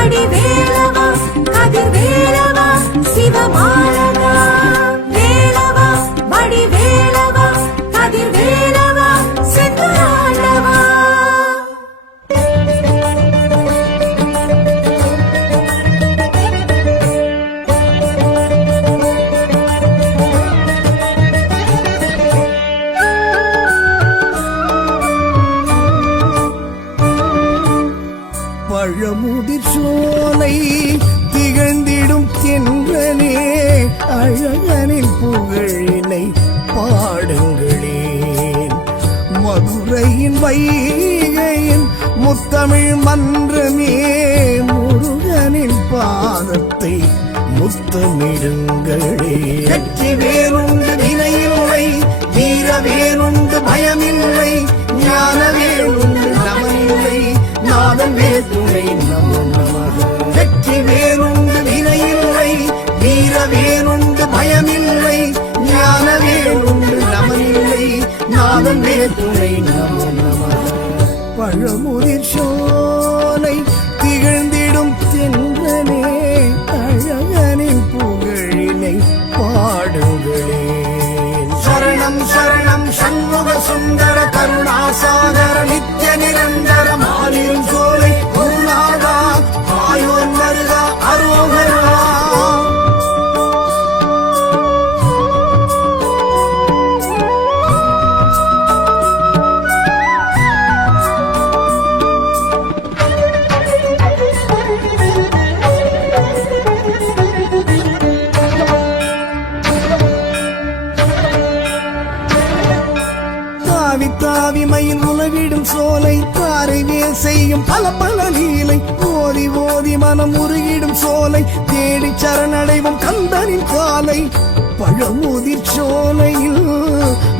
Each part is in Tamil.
வடிவேலவா கதிர்வேலவா சிவபாலகா வேலவா வடிவேலவா கதிர்வேலவா செந்தாண்டவா பழமுதிர் சோலை திகழ்ந்திடும் தென்றலே அழகனின் புகழினை பாடுங்களேன். மதுரையின் வைகையின் முத்தமிழ் மன்றமே முருகனின் பாதத்தை முத்தமிடுங்களே. வெற்றி வேறுண்டு வினையில்லை, வீர வேறுண்டு பயமில்லை, ஞான வேறுண்டு நமனில்லை, நாதன் வேற்றுமை நமோ நமக. வெற்றி வேறுண்டு வினையில்லை, வீர வேறுண்டு பயமில்லை, ஞான வேறுண்டு நமனில்லை, நாதன் வேற்றுமை நமோ நமக. பழமுதிர் சோலை திகழ்ந்திடும் தென்றலே அழகனின் புகழினை பாடுங்களேன். சரணம் சரணம் சண்முக சுந்தர கருணாசாகர நித்ய நிரந்தர மாலிரும் சோலை குருநாதா ஆயோன் வருகா அரோகரா. தாவிமயில் உலவிடும் சோலை தாரைவேல் செய்யும் பல பல லீலை ஓதி ஓதி மனம் உருகிடும் சோலை தேடி சரணடைவும் கந்தனின் காலை. பழமுதிர் சோலையில்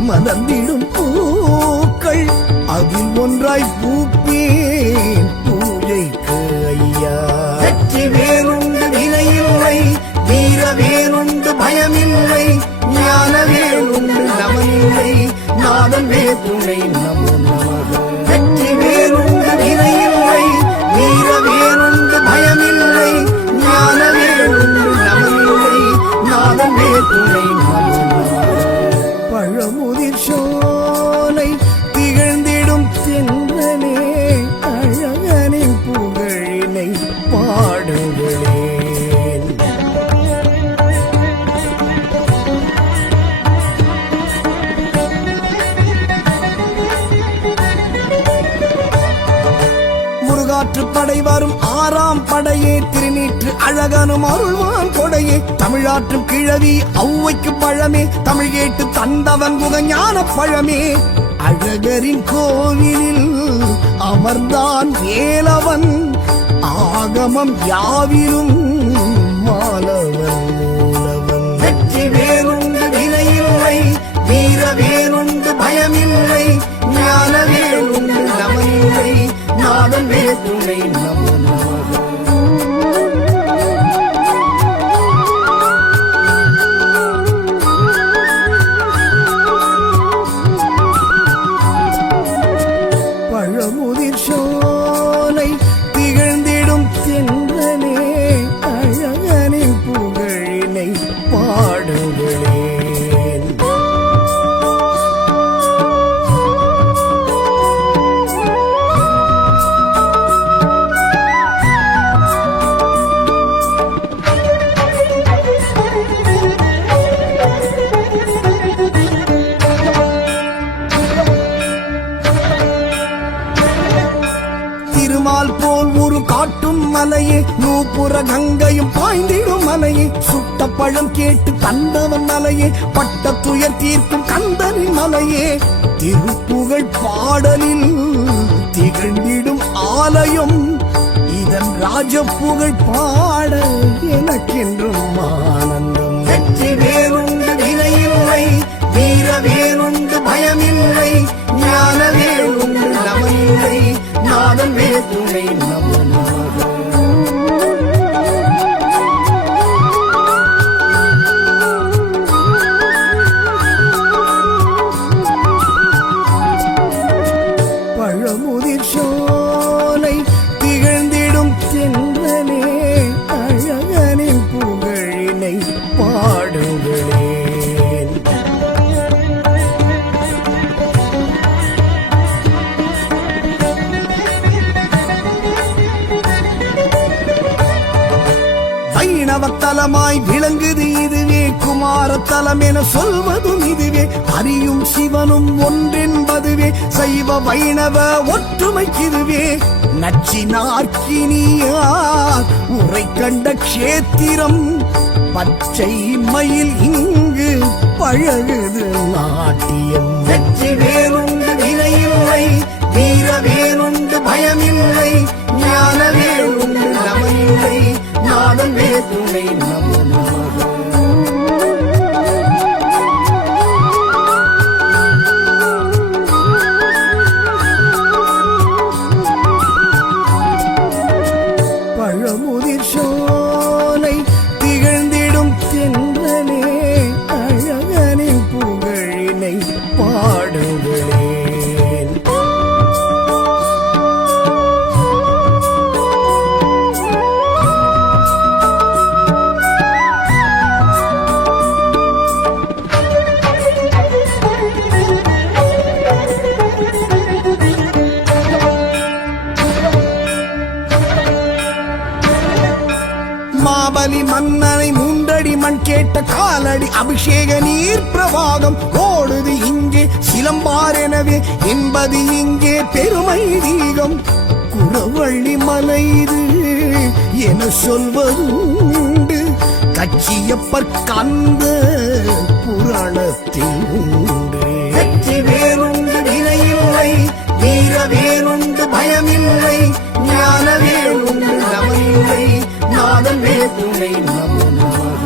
மலர்ந்திடும் பூக்கள் அதில் ஒன்றாய் பூப்பேன் பூஜைக்கு ஐயா. வெற்றி வேறுண்டு வினையில்லை, வீர வேறுண்டு பயமில்லை, ஞான வேறுண்டு நமனில்லை, நாதன் வேற்றுமை நமோ நமக. வெற்றி வேறுண்டு வினையில்லை, வீர வேறுண்டு பயமில்லை, ஞான வேறுண்டு நமனில்லை, நாதன் வேற்றுமை நமோ நமக. பழமுதிர் சோலை திகழ்ந்திடும் தென்றலே அழகனின் புகழினை பாடுங்களேன். படை வரும் ஆறாம் படையே திருநீற்று அழகனும் அருள்வான் கொடையே தமிழாற்றும் கிழவி ஔவைக்கு பழமே தமிழ் கேட்டு தந்தவன் முகஞான பழமே. அழகரின் கோவிலில் அமர்ந்தான் ஏலவன் ஆகமம் யாவிலும் மாலவன் மூலவன். வெற்றி வேறுண்டு வினையில்லை, வீர வேறுண்டு பயமில்லை, ஞான வேறுண்டு நமனில்லை, நாதன் வேற்றுமை நமோ நமக. பழமுதிர் சோலை திகழ்ந்திடும் தென்றலே அழகனின் புகழினை பாடுங்களேன். திருமால் போல் ஒரு காட்டும் மலையே நூப்புற கங்கையும் பாய்ந்திடும் மலையே சுட்ட பழம் கேட்டு கந்தவன் மலையே பட்ட துயர் தீர்க்கும் கந்தனின் மலையே. திருப்புகழ் பாடலில் திகழ்ந்திடும் ஆலயம் இதன் ராஜப்புகழ் பாட எனக்கென்றும் ஆனந்தம். வெற்றி வேறுண்டு வினையில்லை, வீர வேறுண்டு பயமில்லை, ஞான வேறுண்டு நமனில்லை, நாதன் வேற்றுமை நமோ நமக. பழமுதிர் சோலை திகழ்ந்திடும் தென்றலே வைணவத்தலமாய் விளங்குது இதுவே, குமாரத்தலம் என சொல்வதும் இதுவே. அறியும் சிவனும் ஒன்றென்பதுவே, சைவ வைணவ ஒற்றுமைக்கிதுவே. நச்சினார்க்கினியார் உரை கண்ட க்ஷேத்திரம், பச்சை மயில் இங்கு பழகுது நாட்டியம். வெற்றி வேறுண்டு வினையில்லை, வீர வேறுண்டு பயமில்லை, ஞான வேறுண்டு நமனில்லை, நாதன் வேதுணை நமோ நமக. பழமுதிர் சோலை திகழ்ந்திடும் தென்றலே, அழகனின் புகழினை பாடுங்களேன். மாபலி மன்னனை மூன்றடி மண் கேட்ட காலடி அபிஷேக நீர் பிரவாகம் ஓடுது இங்கே, சிலம்பார் எனவே என்பது இங்கே பெருமை தீகம். குறவள்ளி மலை இது என சொல்வதுண்டு, கச்சியப்பர் கந்த புராணத்தில் உண்டு. வெற்றி வேறுண்டு வினையில்லை, வீர வேறுண்டு பயமில்லை, ஞான வேறுண்டு நமனில்லை, நாதன் வேதுணை நமோ நமக.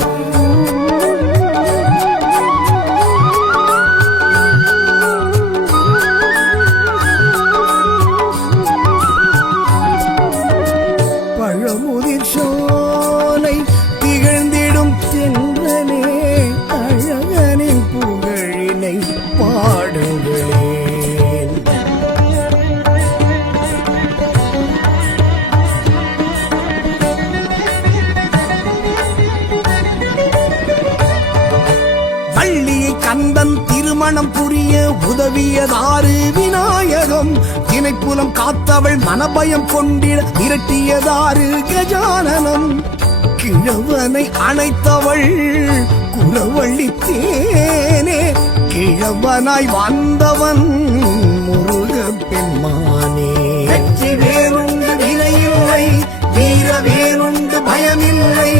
பழமுதிர் சோலை திகழ்ந்திடும் தென்றலே, அழகனின் புகழினை பாடுங்களேன். வள்ளியை கந்தன் திருமணம் புரிய உதவியதாறு விநாயகம், தினைப்புலம் காத்தவள் மனபயம் கொண்டிட விரட்டியதாறு கஜானனம். கிழவனை அணைத்தவள் குறவள்ளி தேனே, கிழவனாய் வந்தவன் முருக பெண்மானே. வெற்றி வேறுண்டு வினையில்லை, வீர வேறுண்டு பயமில்லை,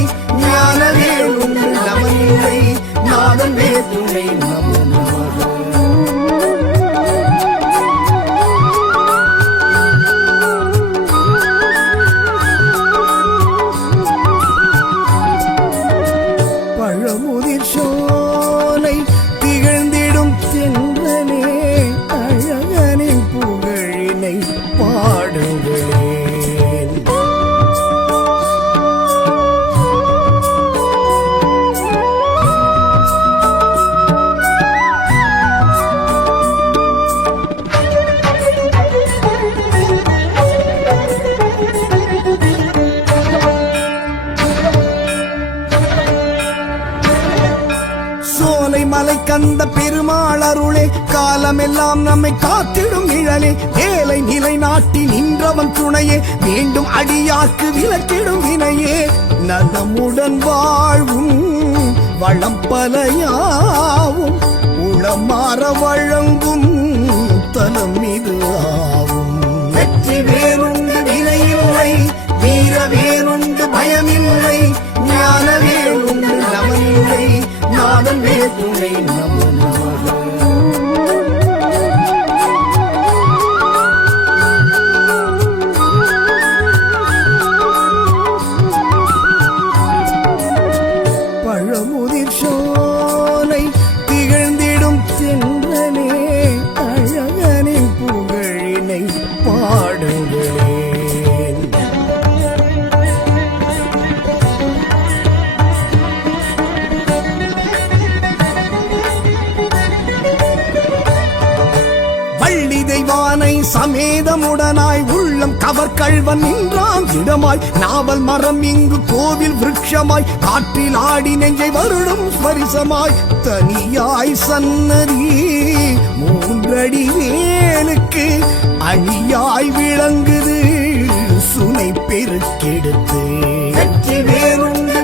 ஞான வேறுண்டு நமனில்லை, நாதன் வேதுணை நமோ நமக. பழமுதிர் சோலை திகழ்ந்திடும் தென்றலே, அழகனின் புகழினை பாடுங்களேன். சோலை மலை கந்த பெருமாள் அருளே, காலமெல்லாம் நம்மை காத்திடும் நிழலே. வேலை நிலை நாட்டி நின்றவன் துணையே, வேண்டும் அடியாக்கு விலக்கிடும் வினையே. நலமுடன் வாழ்வும் வளம் பலையாவும், உளமாற வழங்கும் தலம் இது ஆவும். வெற்றி வேறுண்டு வினையில்லை, வீர வேறுண்டு பயமில்லை, ஞான வேறுண்டு நமனில்லை, நாதன் வேதுணை நமோ நமக. பழமுதிர் சோலை திகழ்ந்திடும் தென்றலே, அழகனின் புகழினை பாடுங்களேன். தெய்வானை சமேதமுடனாய் உள்ளம் கவர் கள்வன் நின்றான் திடமாய், நாவல் மரம் இங்கு கோவில் விருட்சமாய், காற்றில் ஆடி நெஞ்சை வருடும் ஸ்பரிசமாய். தனியாய் சன்னதி மூன்றடி வேலுக்கு அணியாய் விளங்குது சுனை பெருக்கெடுத்து. வெற்றி வேறுண்டு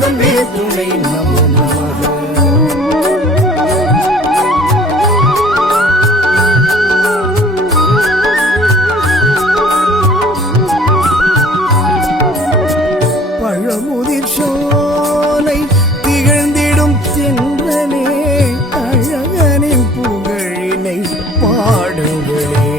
நாதமே துணை நமோ நமக. பழமுதிர் சோலை திகழ்ந்திடும் தென்றலே அழகனின் புகழினை பாடுங்களேன்.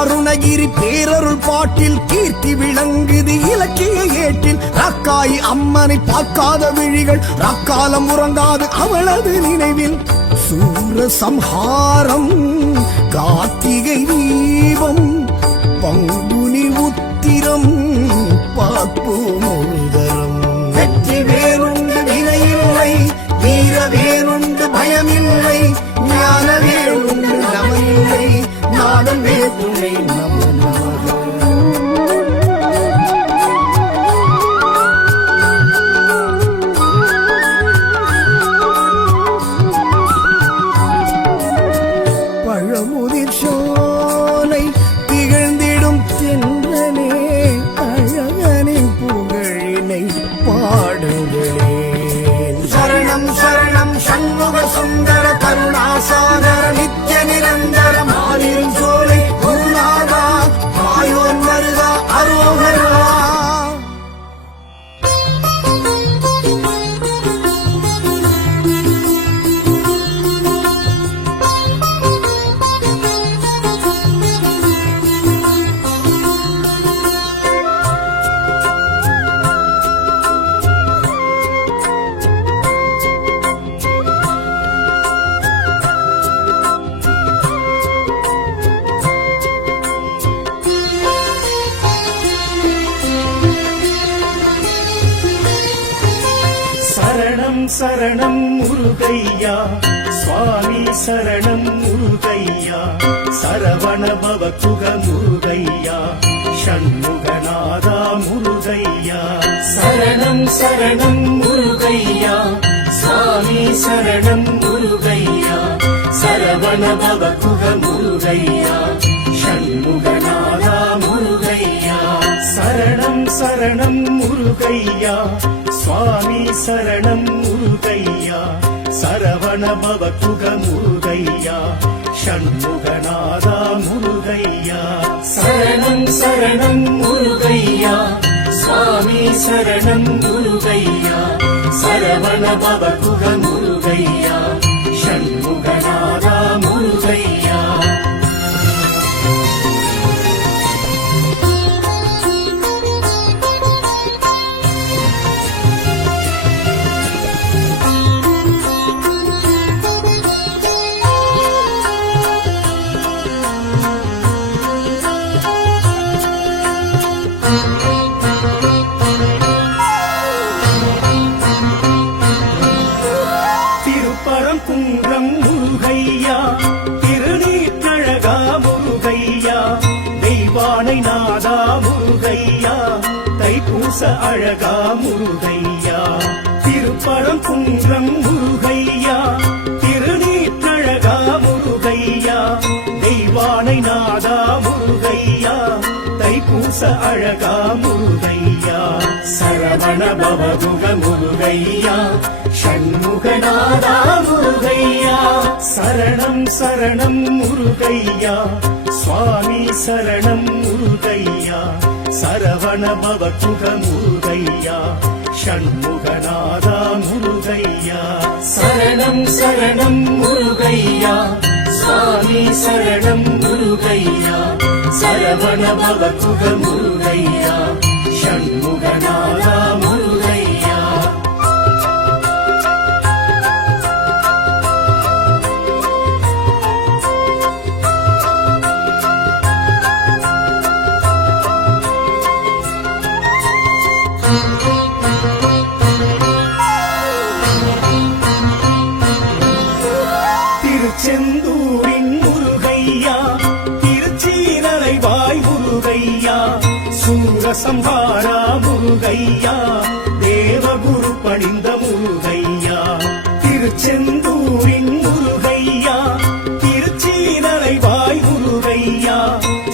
அருணகிரி பேரருள் பாட்டில் கீர்த்தி விளங்குது இலக்கிய ஏட்டில். ரக்காய் அம்மனை பார்க்காத விழிகள் ரக்காலம் உறங்காது அவளது நினைவில். சூர சம்ஹாரம் கார்த்திகை தீபம் பங்குனி உத்திரம் பார்ப்போம் ஒரு தரம். வெற்றி வேறுண்டு வினையில்லை, வீர வேறுண்டு பயமில்லை, ஞான வேறுண்டு நமனில்லை, நாதமே துணை நமோ நமக. பழமுதிர் சோலை திகழ்ந்திடும் தென்றலே அழகனின் புகழினை பாடுங்களேன். சரணம் சரணம் சண்முக சுந்தர கருணாசாகர நித்ய நிரந்தர மாலிரும் சோலை குருநாதா ஆயோன் வருகா அரோகரா. சரணம் சரணம் முருகையா சுவாமி சரணம் முருகையா சரவண பவ குக முருகையா ஷண்முகநாதா முருகையா. சரணம் சரணம் முருகையா சுவாமி சரணம் முருகையா சரவண பவ குக முருகையா ஷண்முகநாதா முருகையா. சரணம் சரணம் முருகையா சுவாமி சரணம் முருகையா சரவண பவ குக முருகையா ஷண்முகநாதா முருகையா. சரணம் சரணம் முருகையா சுவாமி சரணம் முருகையா சரவண பவ குக முருகையா ஷண்முகநாதா முருகையா. திருப்பரங்குன்றம் முருகையா திருநீற்றழகா முருகையா தெய்வானை நாதா முருகையா தைப்பூச அழகா முருகையா. திருப்பரங்குன்றம் முருகையா திருநீற்றழகா முருகையா தெய்வானை நாதா முருகையா தைப்பூச அழகா முருகையா. சரவண பவ குக முருகையா ஷண்முகநாதா முருகையா. சரணம் சரணம் முருகையா சுவாமி சரணம் முருகையா சரவண பவ குக முருகையா ஷண்முகநாதா முருகையா. சரணம் சரணம் முருகையா சுவாமி சரணம் முருகையா சரவண பவ குக முருகையா ஷண்முகநாதா முருகையா. திருச்செந்தூரின் முருகையா திருச்சி சூரசம்ஹாரா முருகையா தேவகுரு பணிந்த முருகையா திருச்செந்தூரின் முருகையா திருச்சீனலைவாய் முருகையா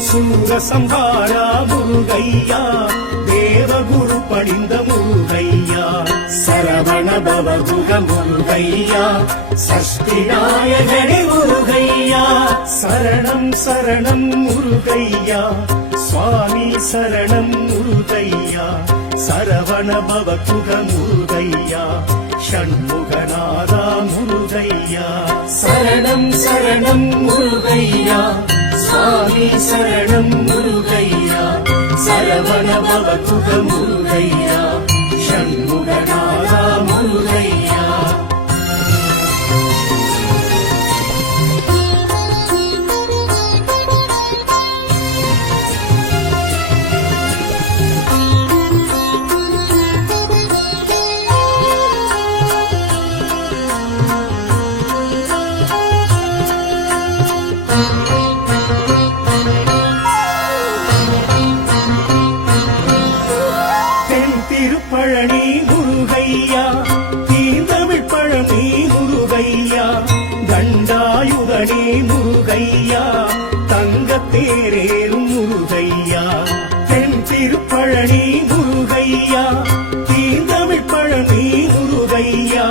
சூரசம்ஹாரா முருகையா தேவகுரு பணிந்த முருகையா சரவண பவகுக முருகையா சஷ்டி நாயகனே முருகையா சரணம் சரணம் முருகையா சுவாமி சரணம் முருகையா சரவண பவகுக முருகையா ஷண்முகநாதா முருகையா சரணம் சரணம் முருகையா சுவாமி சரணம் முருகையா சரவண பவகுக முருகையா ஷண்முகநாதா முருகையா பழனி முருகையா தீந்தமிழ் பழனி முருகையா தண்டாயுதனே முருகையா தங்கத்தேரேறும் முருகையா தென் திருப்பழனி முருகையா தீந்தமிழ் பழனி முருகையா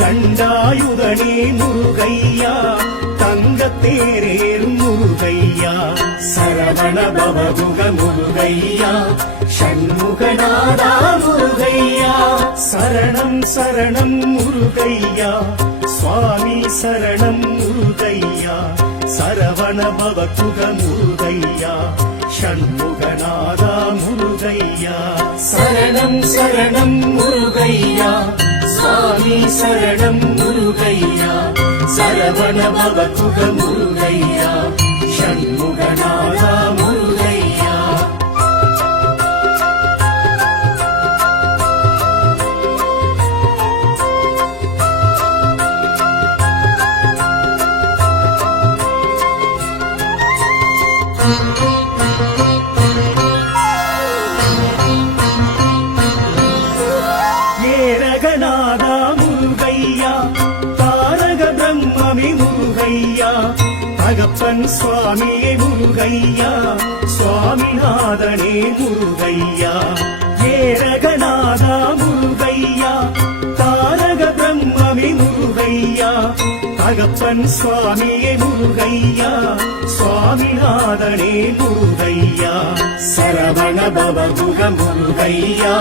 தண்டாயுதனே முருகையா தங்கத்தேரேறும் முருகையா சரவண பவகுக முருகையா ஷண்முகநாதா முருகையா சரணம் சரணம் முருகையா சுவாமி சரணம் முருகையா சரவண பவகுக முருகையா ஷண்முகநாதா முருகையா சரணம் சரணம் முருகையா சுவாமி சரணம் முருகையா சரவண பவகுக முருகையா ஷண்முகநாதா முருகையா ஏரகநாதா முருகையா தாரக பிரம்மமே முருகையா தகப்பன் சுவாமியே முருகையா சுவாமிநாதனே முருகையா ஏரகநாதா முருகையா தாரக பிரம்மமே முருகையா தகப்பன் சுவாமியே முருகையா சுவாமிநாதனே முருகையா சரவண பவகுக முருகையா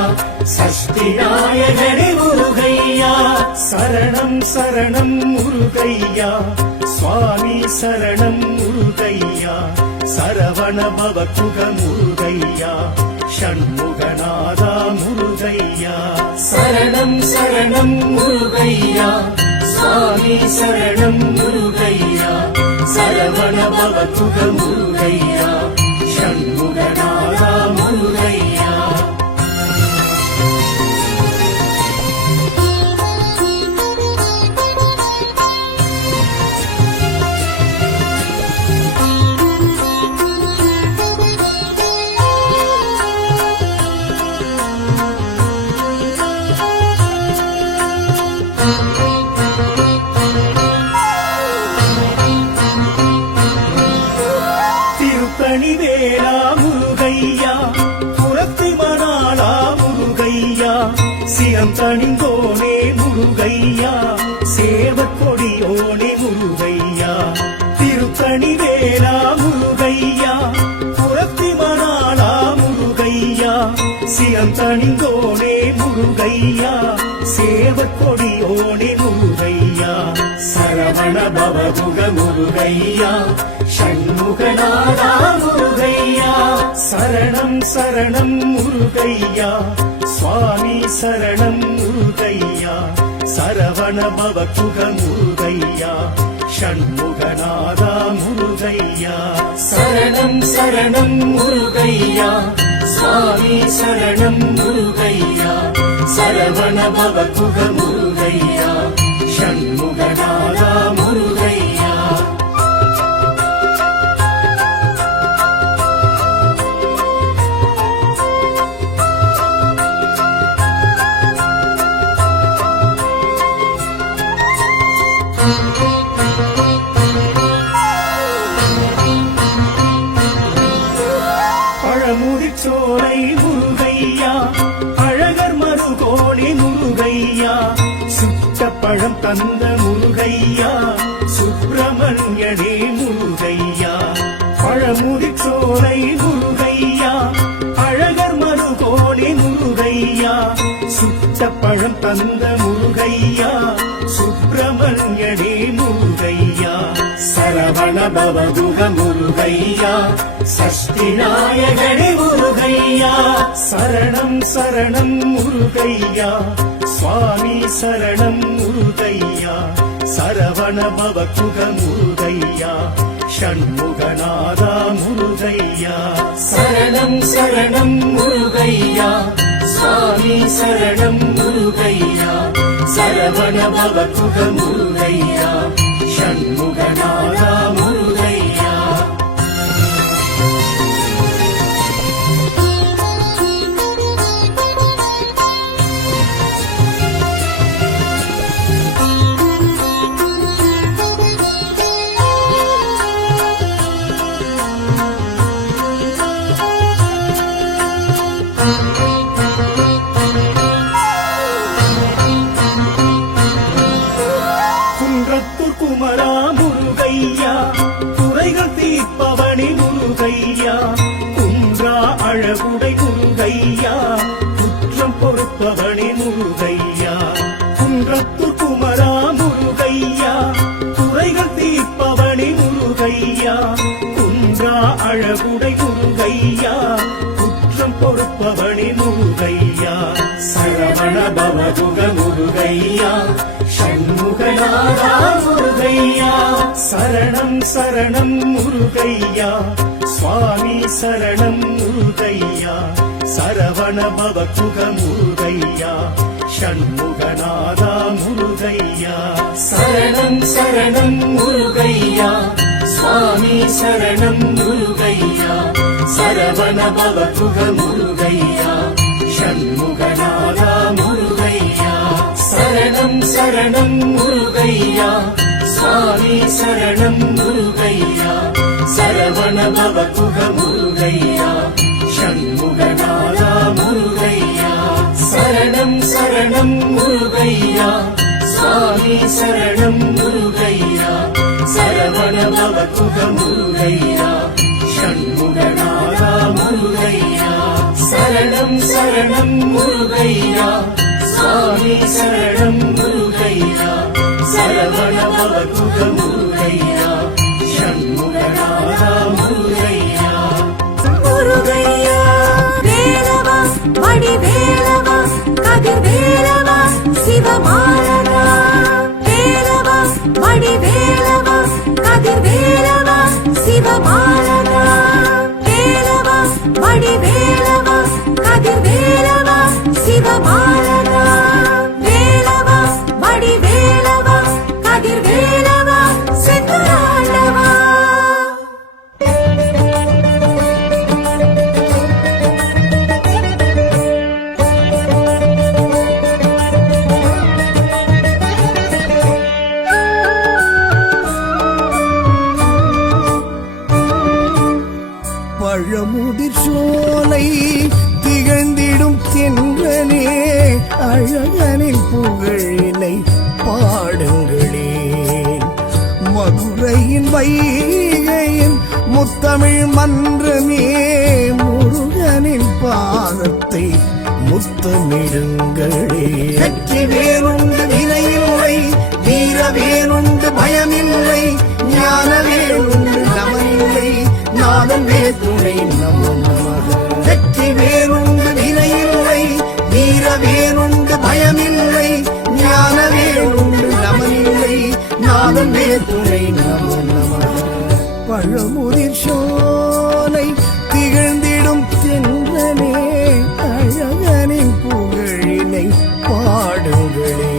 சஷ்டி நாயகனே முருகையா சரணம் சரணம் முருகையா சுவாமி சரணம் முருகையா சரவண பவகுக முருகையா ஷண்முகநாதா முருகையா சரணம் சரணம் முருகையா சுவாமி சரணம் முருகையா சரவண பவகுக முருகையா ஷண்முகநாதா முருகையா திருப்பணிவேலா முருகையா புறத்து மணாளா முருகையா சிரம் தணிந்தோனே முருகையா சேவற்கொடியோனே முருகையா திருப்பணிவேலா முருகையா புறத்து மணாளா முருகையா சிரம் தணிந்தோனே முருகையா சேவற்கொடியோனே முருகையா சரவண பவகுக முருகையா ஷண்முகநாதா முருகையா சரணம் சரணம் முருகையா சுவாமி சரணம் முருகையா சரவண பவகுக முருகையா ஷண்முகநாதா முருகையா சரணம் சரணம் முருகையா சுவாமி சரணம் முருகையா சரவண பவகுக முருகையா ஷண்முகநாதா முருகையா முருகையா சுட்ட பழம் தந்த முருகையா சுப்பிரமணியனே முருகையா பழமுதிர்ச்சோலை முருகையா அழகர் மறுகோணி முருகையா சுட்ட பழம் தந்த முருகையா சுப்பிரமணியனே முருகையா சரவண பவகுக முருகையா சஷ்டி நாயகனே முருகையா சரணம் சரணம் முருகையா சுவாமி சரணம் முருகையா சரவண பவகுக முருகையா ஷண்முகநாதா முருகையா சரணம் சரணம் முருகையா சுவாமி சரணம் முருகையா சரவண பவகுக முருகையா ஷண்முகநாதா முருகையா குன்றத்தூர் குமரா முருகையா குறைகள் தீர்ப்பவனி முருகையா குன்றா அழகுடை முருகையா குற்றம் பொறுப்பவனி முருகையா குன்றத்தூர் குமரா முருகையா குறைகள் தீர்ப்பவனி முருகையா குன்றா அழகுடை முருகையா குற்றம் பொறுப்பவனி முருகையா சரவண பவகுக முருகையா ஷண்முகநாதா முருகையா சரணம் சரணம் முருகையா சுவாமி சரணம் முருகையா சரவண பவகுக முருகையா ஷண்முகநாதா முருகையா சரணம் சரணம் முருகையா சுவாமி சரணம் முருகையா சரவண பவகுக முருகையா ஷண்முகநாதா முருகையா சரணம் சரணம் முருகையா சுவாமி சரணம் முருகையா சரவண பவகுக முருகையா ஷண்முகநாதா முருகையா சரணம் சரணம் முருகையா சுவாமி சரணம் முருகையா சரவண பவகுக முருகையா ஷண்முகநாதா முருகையா சரணம் சரணம் முருகையா சுவாமி சரணம் முருகையா சரவண பவகுக முருகையா ஷண்முகநாதா முருகையா முருகையா வேலவா வடிவேலவா கதிர்வேலவா சிவமாலனா வேலவா வடிவேலவா கதிர்வேலவா சிவமாலனா வேலவா வடிவேலவா கதிர்வேலவா சிவமாலனா வேலவா வடிவேலவா கதிர்வேலவா செந்தூராண்டவா பழமுதிர் சோலை திகழ்ந்திடும் தென்றனே அழகனின் புகழினை பாடுங்களே மதுரையின் வைகையின் முத்தமிழ் மன்றமே முருகனின் பாதத்தை முத்தமிடுங்களே வெற்றி வேறுண்டு வினையில்லை வீர வேறுண்டு பயமில்லை ஞான வேறுண்டு நமனில்லை நாதன் வேற்றுணை நம வெற்றி வேறுண்டு வினையில்லை வீர வேறுண்டு பயமில்லை ஞான வேறுண்டு நமனில்லை நாதன் வேற்றுணை நம பழமுதிர் சோலை திகழ்ந்திடும் தென்றனே அழகனின் புகழினை பாடுங்களே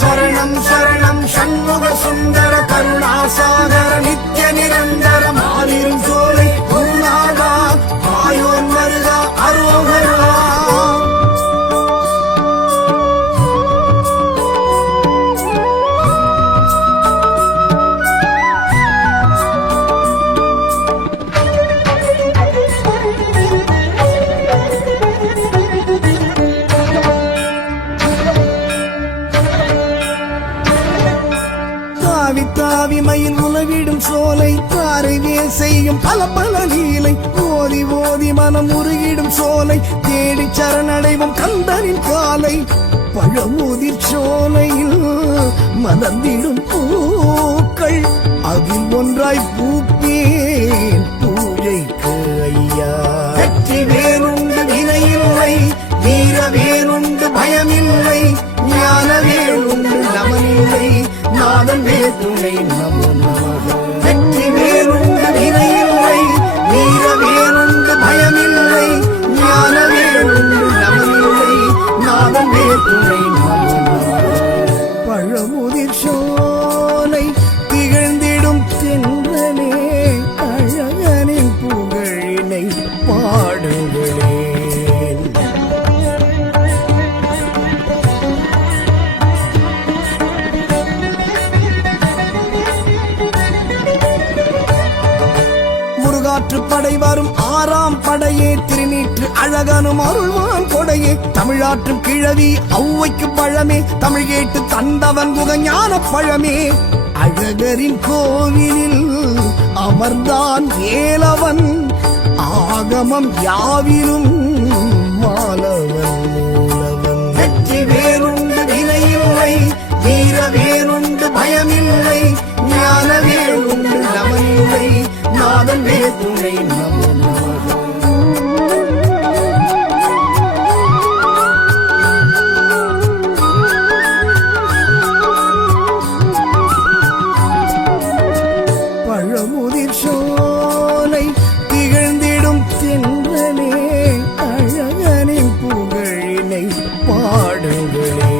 சரணம் சரணம் சண்முக சுந்தர கருணாசாகர நித்ய நிரந்தர மாலிரும் சோலை குருநாதா ஆயோன் வருகா அரோகரா அவிமையில் உலவிடும் சோலை தாரைவே செய்யும் பல பல லீலை ஓதி ஓதி மனம் உருகிடும் சோலை தேடி சரணடைவும் கந்தனின் காலை பழமுதிர் சோலையில் மலர்ந்திடும் பூக்கள் அதில் ஒன்றாய் பூப்பேன் பூஜைக்கு ஐயா. வெற்றி வேணுண்டு வினையில்லை வீர வேணுண்டு பயமில்லை ஞான வேணுண்டு நமனில்லை நாதன் வேதுணை நமோ நமக. வெற்றி வேணுண்டு வினையில்லை வீர வேணுண்டு பயமில்லை ஞான வேணுண்டு நமனில்லை நாதன் வேதுணை நமோ நமக. பழமுதிர் சோலை திகழ்ந்திடும் தென்றலே அழகனின் புகழினை பாடுங்களே. முருகாற்று படை வரும் 6ஆம் படையே திருநீற்று அழகனும் அருள்வான் கொடையே தமிழாற்றும் கிழவி ஔவைக்கு பழமே தமிழ் கேட்டு தந்தவன் குகஞான பழமே அழகரின் கோவிலில் அமர்ந்தான் வேலவன் ஆகமம் யாவிலும் மாலவன் மூலவன். வெற்றி வேணுண்டு வினையில்லை வீர வேணுண்டு பயமில்லை ஞான வேணுண்டு நமனில்லை நாதன் வேதுணை நமோ நமக. பழமுதிர் சோலை திகழ்ந்திடும் தென்றலே அழகனின் புகழினை பாடுங்களே.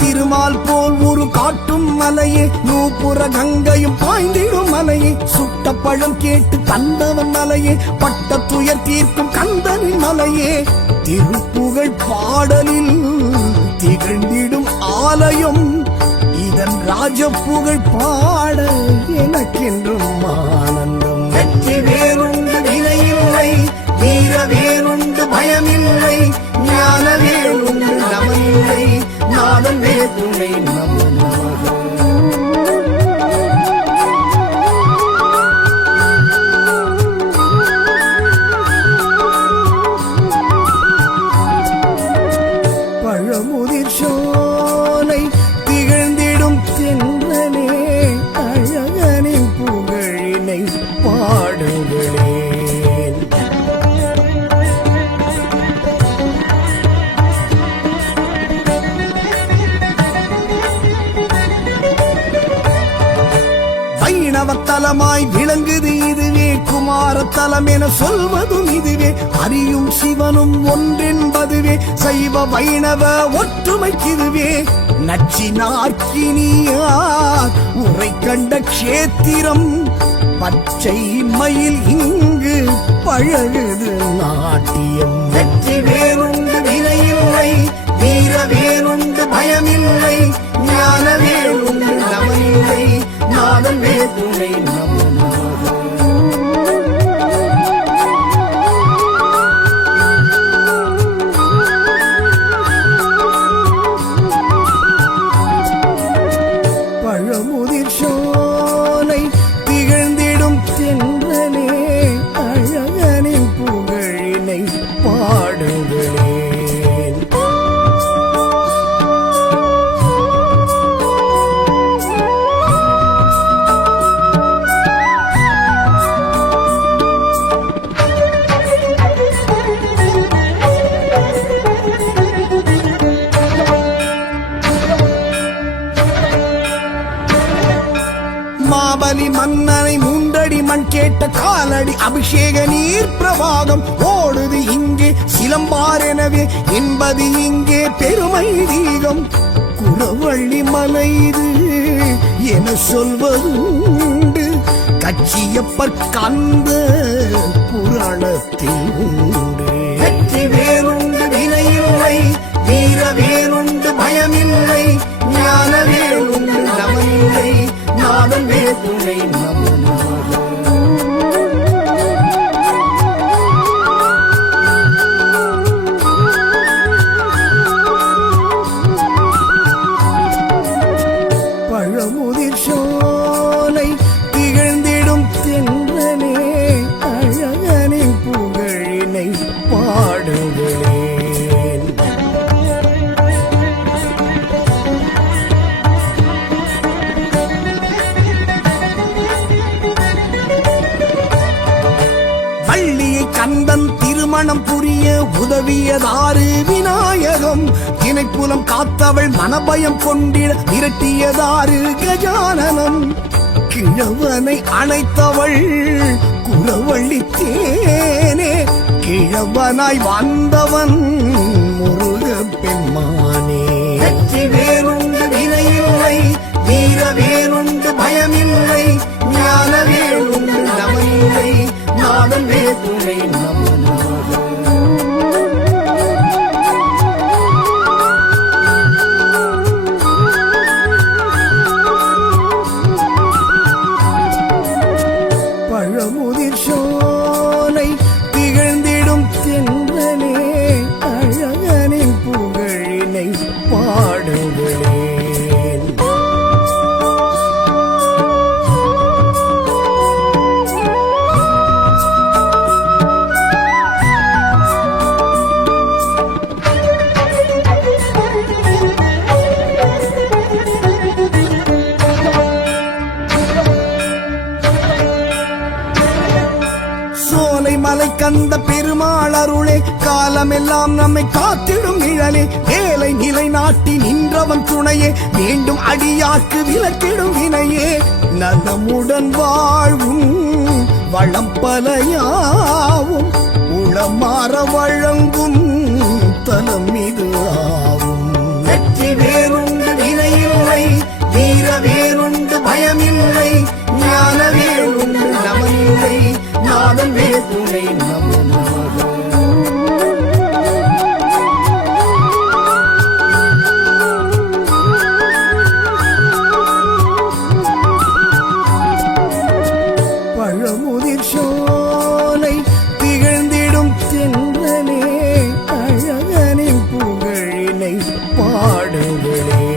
திருமால் போல் ஒரு காட்டும் மலையே நூப்புற கங்கையும் பாய்ந்திடும் மலையே சுட்ட பழம் கேட்டு தந்தவன் மலையே பட்ட துயர் தீர்க்கும் கந்தனின் மலையே திருப்புகழ் பாடலில் திகழ்ந்திடும் ஆலயம் இதன் ராஜ புகழ் பாட எனக்கென்றும் ஆனந்தம். வெற்றி வேணுண்டு வினையில்லை வீர வேணுண்டு பயமில்லை ஞான வேணுண்டு நமனில்லை நாதன் வேதுணை நமோ நமக. பழமுதிர் சோலை திகழ்ந்திடும் தென்றலே அழகனின் புகழினை பாடுங்களே. வைணவத்தலமாய் விளங்குது இதுவே குமாரத்தலம் என சொல்வதும் இதுவே அறியும் சிவனும் ஒன்றென்பதுவே சைவ வைணவ ஒற்றுமைக்கிதுவே நச்சினார்க்கினியார் உரை கண்ட க்ஷேத்திரம் பச்சை மயில் இங்கு பழகுது நாட்டியம். வெற்றி வேணுண்டு வினையில்லை வீர வேணுண்டு பயமில்லை ஞான வேணுண்டு நமனில்லை நாதன் வேதுணை நமோ நமக. பழமுதிர் சோலை திகழ்ந்திடும் தென்றலே அழகனின் புகழினை பாடுங்களே. மாபலி மன்னனை மூன்றடி மண் கேட்ட காலடி அபிஷேக நீர் பிரவாகம் ஓடுது இங்கே சிலம்பார் எனவே என்பது இங்கே பெருமை தீகம். குலவள்ளி மலை இது என சொல்வதுண்டு கச்சியப்பர் கந்த புராணத்தில் உண்டு. வெற்றி வேணுண்டு வினையில்லை கந்தன் திருமணம் புரிய உதவியதாறு விநாயகம் தினைப்புலம் காத்தவள் மனபயம் கொண்டிட விரட்டியதாறு கஜானனம் கிழவனை அணைத்தவள் குறவள்ளி தேனே கிழவனாய் வந்தவன் முருக பெம்மானே வெற்றி வேறுண்டு வினையில்லை வீர வேறுண்டு பயமில்லை ஞான வேறுண்டு நமனில்லை நாதன் வேதுணை பழமுதிர் சோலை திகழ்ந்திடும் தென்றலே அழகனின் புகழினை பாடுங்களேன் சோலை மலை கந்த பெருமாள் அருளே காலமெல்லாம் நம்மை காத்திடும் நிழலே வேலை நிலை நாட்டி நின்றவன் துணையே மீண்டும் அடியாக்கு விலக்கிடும் வினையே நலமுடன் வாழ்வும் வளம் பலையாவும் உளமாற வழங்கும் தலம் இது ஆகும் வெற்றி வேறுண்டு வினையில்லை வீர வேறுண்டு பயமில்லை ஞான வேறுண்டு நமனில்லை நாதன் வேதுணை நமோ பழமுதிர் சோலை திகழ்ந்திடும் தென்றலே அழகனின் புகழினை பாடுங்களேன்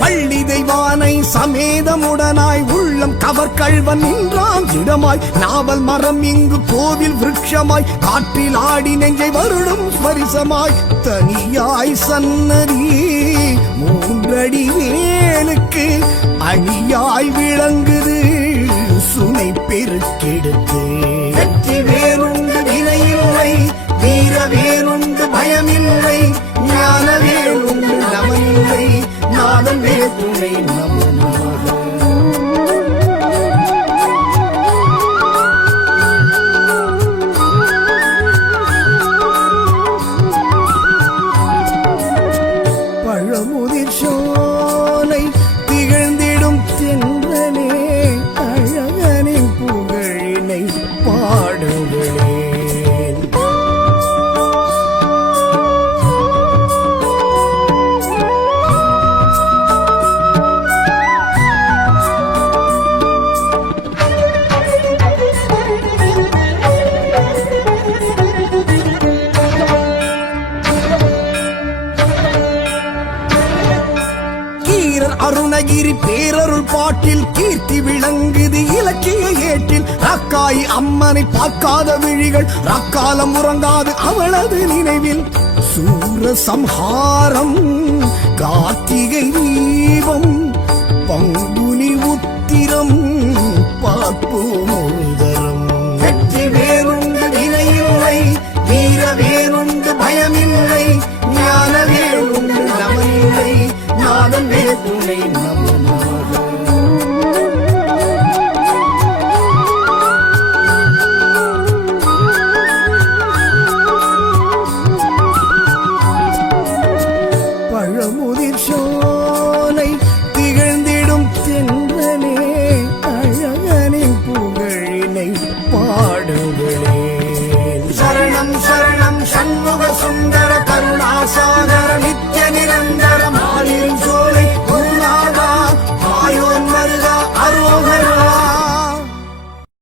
வள்ளி தெய்வானை சமேதமுடனாய் உள்ளம் கவர்கள்வன் நின்றான் இடமாய் நாவல் மரம் இங்கு கோவில் விருட்சமாய் காற்றில் ஆடி நெஞ்சை வருடும் ஸ்பரிசமாய் தனியாய் சன்னதி மூன்றடி வேலுக்கு அணியாய் விளங்குது சுனை பெருக்கெடுத்து வெற்றி வேறுண்டு வினையில்லை வீர வேறுண்டு பயமில்லை ஞான வேறுண்டு நமனில்லை நாதன் வேதுணை நமோ பழமுதிர் சோலை திகழ்ந்திடும் தென்றலே அழகனின் புகழினை பாடுங்களேன் அருணகிரி பேரருள் பாட்டில் கீர்த்தி விளங்குது இலக்கிய ஏட்டில் ராக்காயி அம்மனை பார்க்காத விழிகள் ராக்காலம் உறங்காது அவளது நினைவில் சூர சம்ஹாரம் கார்த்திகை தீபம் பங்குனி உத்திரம் பார்ப்போம் வெற்றி வேறுண்டு வினையில்லை வீர வேறுண்டு பயமில்லை ஞான வேறுண்டு நமனில்லை நாதன் வேதுணை நமோ பழமுதிர் சோலை திகழ்ந்திடும் தென்றலே அழகனின் புகழினை பாடுங்களேன் சரணம் சரணம்